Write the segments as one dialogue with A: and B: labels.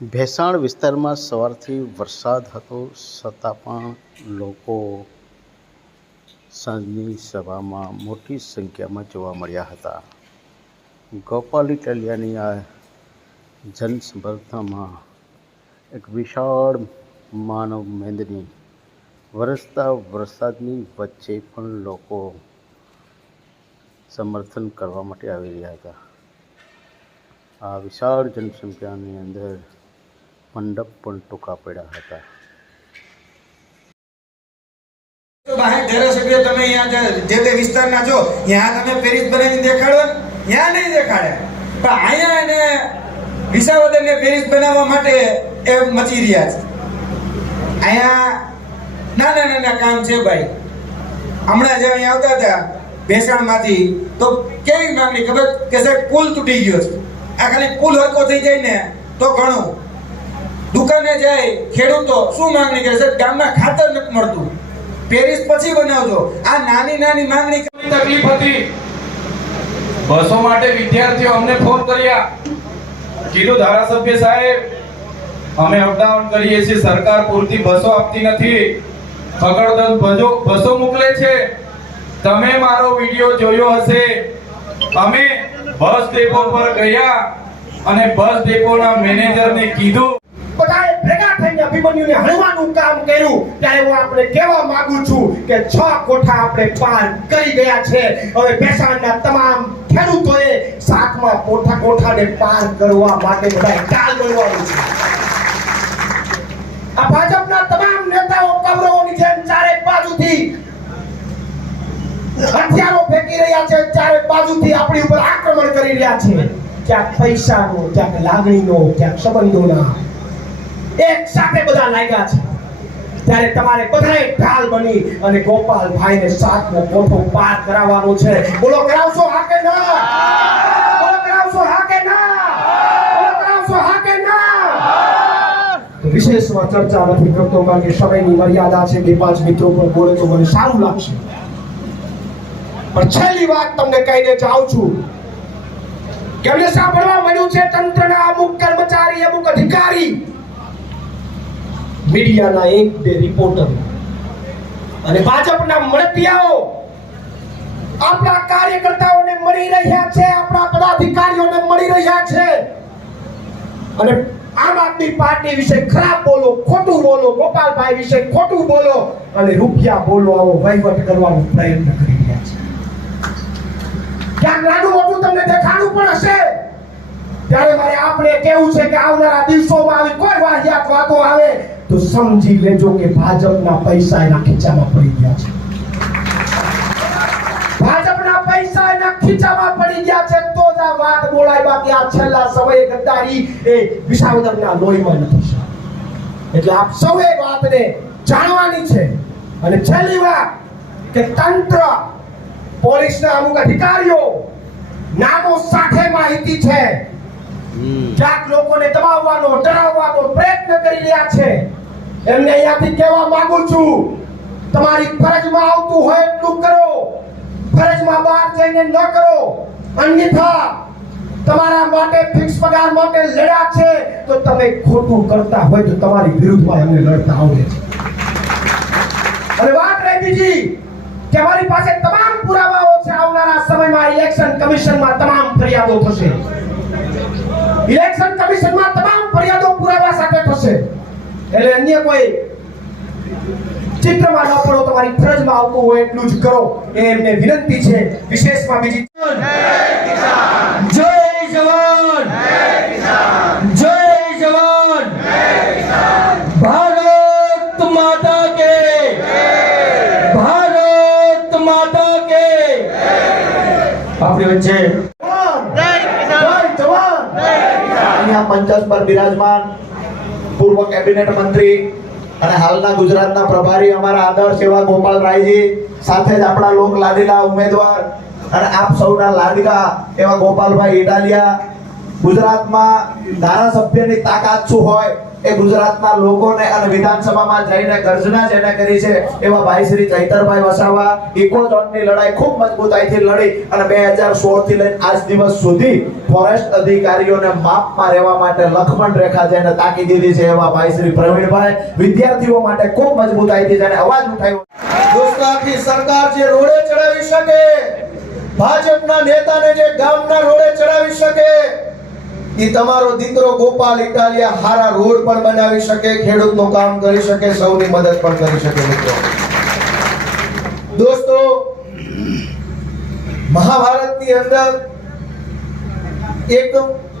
A: ભેસાણ વિસ્તારમાં સવારથી વરસાદ હતો, છતાં પણ લોકો સાંજની સભામાં મોટી સંખ્યામાં જોવા મળ્યા હતા. ગોપાલ ઇટાલિયાની આ જનસમર્થામાં એક વિશાળ માનવ મેદની વરસતા વરસાદની વચ્ચે પણ લોકો સમર્થન કરવા માટે આવી રહ્યા હતા. આ વિશાળ જનસંખ્યાની અંદર મંડપ પણ ટૂંકા પડ્યા હતા.
B: ધારાસભ્ય, તમે જે- તે વિસ્તારના છો, ત્યાં તમે પેરિસ દેખાડો અહીંયા એને બનાવવા માટે એ મચી રહ્યા છે. અહીંયા નાના નાના કામ છે ભાઈ. હમણાં જે અહીંયા આવતા હતા ભેસાણમાંથી, તો કેવી માંગણી? ખબર? કે સાહેબ, પુલ તૂટી ગયો છે. આ ખાલી પુલ હરકો થઈ જાય ને, તો ઘણું. દુકાને જાય, ખેડૂતો શું માંગણી કરે સાહેબ ગામમાં ખાતર નથી મળતું. પેરિસ પછી બનાવજો. આ નાની નાની માંગણી
C: તકલીફ હતી. બસો માટે વિદ્યાર્થીઓ અમને ફોન કર્યા. કીધું, ધારાસભ્ય સાહેબ, અમે અપડાઉન કરીએ છીએ. સરકાર પૂરતી બસો આપતી નથી. ખગડદલ બસો બસો મોકલે છે. તમે મારો વિડિયો જોયો હશે. અમે બસ ડેપો પર ગયા અને બસ ડેપોના મેનેજરને કીધું
D: બધાએ ભેગા થઈને અભિમન્યુને હણવાનું કામ કર્યું. ત્યારે હું આપણે કહેવા માંગુ છું કે છ કોઠા આપણે પાર કરી ગયા છે. હવે ભેસાણના તમામ ખેડૂતોએ સાતમા કોઠા કોઠાને પાર કરવા માટે બધાએ ટાલ બનવાનું છે. આ ભાજપના તમામ નેતાઓ કમરોની જેમ ચારે બાજુથી હથિયારો ફેંકી રહ્યા છે. ચારે બાજુથી આપણી ઉપર આક્રમણ કરી રહ્યા છે. ક્યાંક પૈસાનો, ક્યાંક લાગણીનો, ક્યાંક સંબંધોના એક સાથે બધા લાગ્યા છે. ત્યારે તમારે બધાએ ઢાલ બની અને ગોપાલભાઈને સાતનો કોઠો પાર કરાવવાનો છે. બોલો, કરાવશો હા કે ના? બોલો, કરાવશો હા કે ના? બોલો વિશેષમાં ચર્ચા નથી કરતો કારણ કે સમયની મર્યાદા છે બે પાંચ મિત્રો પણ બોલે તો મને સારું લાગશે. પણ છેલ્લી વાત તમને કહીને જાઉં છું. કે અમને સાંભળવા મળ્યું છે તંત્રના અમુક કર્મચારી અમુક અધિકારી મીડિયાના એક બે રિપોર્ટર અને ભાજપના મળતિયાઓ આપણા કાર્યકર્તાઓને મળી રહ્યા છે, આપણા પદાધિકારીઓને મળી રહ્યા છે. અને આમ આદમી પાર્ટી વિશે ખરાબ બોલો, ખોટું બોલો, ગોપાલભાઈ વિશે ખોટું બોલો, અને રૂપિયા બોલો, આવો વહીવટ કરવાનો પ્રયત્ન કરી રહ્યા છે. ક્યાંક નાનું મોટું તમને દેખાડું પણ હશે. ત્યારે મારે આપણે કેવું છે કે આવનારા દિવસોમાં આવી કોઈ વાહિયાત વાતો આવે તો સમજી લેજો કે ભાજપના પૈસા એના ખીચામાં પડી ગયા છે. ભાજપના પૈસા એના ખીચામાં પડી ગયા છે. તો જ આ વાત બોલાય બાકી આ છેલ્લા સમયે ગદ્દારી એ વિસાવદરના લોહીમાં નથી એટલે આપ સૌએ વાતને જાણવાની છે. અને છેલ્લી વાત કે તંત્ર, પોલીસના અમુક અધિકારીઓ નામો સાથે માહિતી છે. ક્યાંક લોકોને દબાવવાનો, ડરાવવાનો પ્રયત્ન કરી રહ્યા છે. એમને અહીંયાથી કહેવા માંગુ છું, તમારી ફરજમાં આવતું હોય એટલું કરો. ફરજમાં બહાર જઈને ન કરો. અન્યથા, તમારા માટે ફિક્સ પગાર માટે લડ્યા છે, તો તમે ખોટું કરતા હોય તો તમારી વિરુદ્ધમાં એમને લડતા આવડે છે. અને વાત રહી બીજી, કે અમારી પાસે તમામ પુરાવાઓ છે આવનારા સમયમાં ઇલેક્શન કમિશનમાં તમામ ફરિયાદો થશે. ઇલેક્શન કમિશનમાં તમામ ફરિયાદો પુરાવા સાથે થશે. એટલે અન્ય કોઈ ચિત્રમાં ન પડો તમારી ફરજમાં આવતું હોય એટલું જ કરો. એ એમને વિનંતી છે. વિશેષમાં બીજી
C: જય જવાન. જય જવાન. ભારત માતા કે. ભારત માતા કે. આપણી વચ્ચે
D: જય જવાન
E: અહીંયા બિરાજમાન પૂર્વ કેબિનેટ મંત્રી અને હાલના ગુજરાતના પ્રભારી અમારા આદર્શ એવા ગોપાલરાયજી સાથે જ આપણા લોક લાડીલા ઉમેદવાર અને આપ સૌના લાડકા એવા ગોપાલભાઈ ઇટાલિયા ગુજરાતમાં ધારાસભ્યની તાકાત શું હોય એ ગુજરાતના લોકોને અને વિધાનસભામાં જઈને ગર્જના જેને કરી છે એવા ભાઈ શ્રી ચૈતરભાઈ વસાવા ઇકોઝોનની લડાઈ ખૂબ મજબૂતાઈથી લડી અને બે હજારથી લઈને આજ દિવસ સુધી ફોરેસ્ટ અધિકારીઓને માપમાં રહેવા માટે લખમણ રેખા જેને તાકી દીધી છે એવા ભાઈ શ્રી પ્રવીણભાઈ. વિદ્યાર્થીઓ માટે ખૂબ મજબૂતાઈથી જેને અવાજ ઉઠાવ્યો. દોસ્તાથી સરકાર જે રોડે ચડાવી શકે, ભાજપના નેતાને જે ગામના રોડે ચડાવી શકે ઈ તમારો દીકરો ગોપાલ ઇટાલિયા હારા રોડ પણ બનાવી શકે, ખેડૂતનું કામ કરી શકે, સૌની મદદ પણ કરી શકે મિત્રો. દોસ્તો, મહાભારતની અંદર એક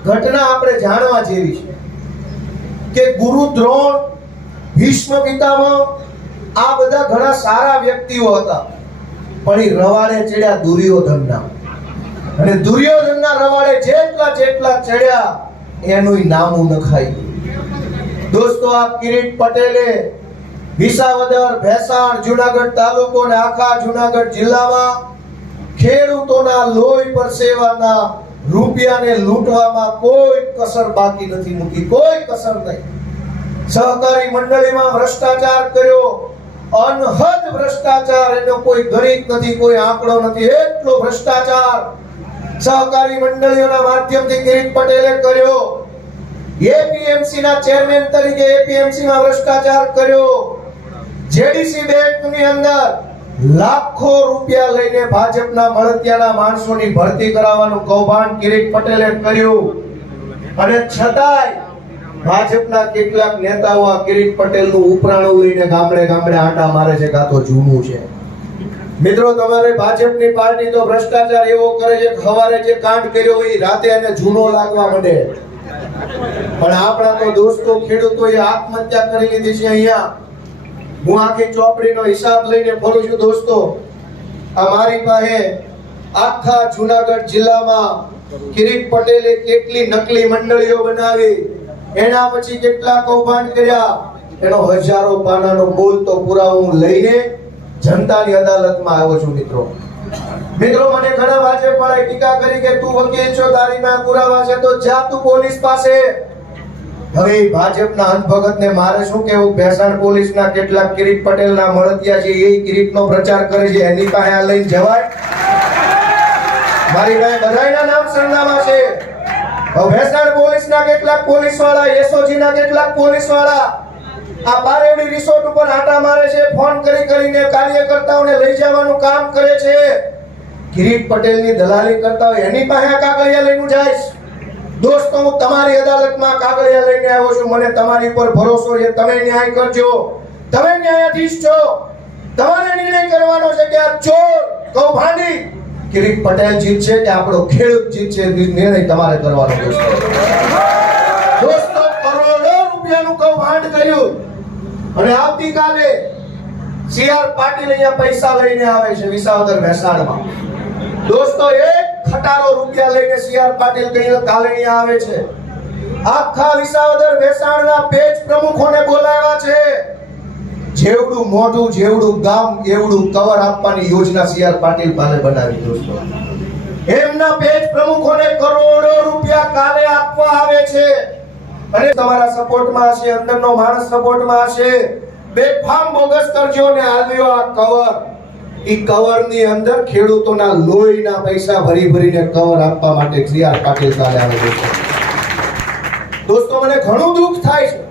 E: ઘટના આપણે જાણવા જેવી છે કે ગુરુ દ્રોણ, ભીષ્મ પિતામહ, આ બધા ઘણા સારા વ્યક્તિઓ હતા. પણ એ રવાડે ચડ્યા દુર્યોધનના. અને દુર્યોધનના રવાડે જેટલા જેટલા ચડ્યા એનું નામું નખાઈ દોસ્તો, આ કિરીટ પટેલે વિસાવદર, ભેસાણ, જુનાગઢ તાલુકો અને આખા જુનાગઢ જિલ્લામાં ખેડૂતોના લોહી પરસેવાના રૂપિયાને લૂંટવામાં કોઈ કસર બાકી નથી મૂકી, કોઈ કસર નહીં. સહકારી મંડળીમાં ભ્રષ્ટાચાર કર્યો, અનહદ ભ્રષ્ટાચાર, એનો કોઈ ગણિત નથી, કોઈ આંકડો નથી, એટલો ભ્રષ્ટાચાર સહકારી મંડળીઓના માધ્યમથી કિરીટ પટેલે કર્યો. એપીએમસી ના ચેરમેન તરીકે એપીએમસી માં ભ્રષ્ટાચાર કર્યો. જેડીસી બેંકની અંદર લાખો રૂપિયા લઈને ભાજપના મળતિયાના માણસોની ભરતી કરાવવાનું કૌભાંડ કિરીટ પટેલે કર્યું. અને છતાંય ભાજપના કેટલાક નેતાઓ આ કિરીટ પટેલનું ઉપરાણું લઈને ગામડે ગામડે આંટા મારે છે કાં તો જૂનું છે. મિત્રો, તમારે ભાજપની પાર્ટી તો ભ્રષ્ટાચાર એવો કરે છે સવારે જે કાંડ કર્યો એ રાતે એને જૂનો લાગવા માંડે. પણ આપણા તો દોસ્તો, ખેડૂતોએ આત્મહત્યા કરી લીધી છે અહીંયા. હું આખી ચોપડીનો હિસાબ લઈને ફરું છું દોસ્તો. આ મારી પાસે આખા જુનાગઢ જિલ્લામાં કિરીટ પટેલે કેટલી નકલી મંડળીઓ બનાવી. એના પછી કેટલા કૌભાંડ કર્યા? એનો હજારો પાનાનો બોલ તો પુરાવો લઈને જનતાની અદાલતમાં આવ્યો છું મિત્રો. મિત્રો, મને ઘણા ભાજપવાળાએ ટીકા કરી કે તું વકીલ છો, તારી માં પુરાવા છે, તો જા તું પોલીસ પાસે. હવે ભાજપના અંધભગતને મારે શું કેવું ભેસાણ પોલીસના કેટલાક કિરીટ પટેલના મળતિયા છે, એ કિરીટનો પ્રચાર કરે છે, એની પાસે આ લઈને જવાય? મારી પાસે બધાયના નામ સરનામા છે. ભેસાણ પોલીસના કેટલાક પોલીસવાળા, એસઓજીના કેટલાક પોલીસવાળા આ બારેડી રિસોર્ટ ઉપર આટા મારે છે, ફોન કરી કરીને કાર્યકર્તાઓને લઈ જવાનું કામ કરે છે. કિરીટ પટેલની દલાલી કરતા હોય, એની પાસે કાગળિયા લઈને જઈશ. દોસ્તો, હું તમારી અદાલતમાં કાગળિયા લઈને આવ્યો છું. મને તમારી પર ભરોસો છે. તમે ન્યાય કરજો. તમે ન્યાયાધીશ છો. તમારે નિર્ણય કરવાનો છે કે આ ચોર કૌભાંડી કિરીટ પટેલ જીતશે કે આપણો ખેડૂત જીતશે નિર્ણય તમારે કરવાનો દોસ્તો દોસ્તો, કરોડો રૂપિયાનું કૌભાંડ કર્યું. અને આવતીકાલે સીઆર પાટીલ અહીંયા પૈસા લઈને આવે છે વિસાવદર મહેસાણમાં. દોસ્તો, એક ખટારો રૂપિયા લઈને સીઆર પાટીલ કાલે અહીંયા આવે છે? આખા વિસાવદર વેસાણના પેજ પ્રમુખોને બોલાવ્યા છે. જેવડું મોઢું, જેવડું ગામ, એવડું કવર આપવાની યોજના સીઆર પાટીલ પાસે બનાવી, દોસ્તો. એમના પેજ પ્રમુખોને કરોડો રૂપિયા કાલે આપવા આવે છે. અને તમારા સપોર્ટમાં હશે, અંદરનો માણસ સપોર્ટમાં હશે. બેફામ બોગસ કરજો ને આવ્યો આ કવર. ઈ કવરની અંદર ખેડૂતોના લોહીના પૈસા ભરી ભરીને કવર આપવા માટે સીઆર પાટીલ કાલે આવે છે. દોસ્તો, મને ઘણું દુઃખ થાય છે.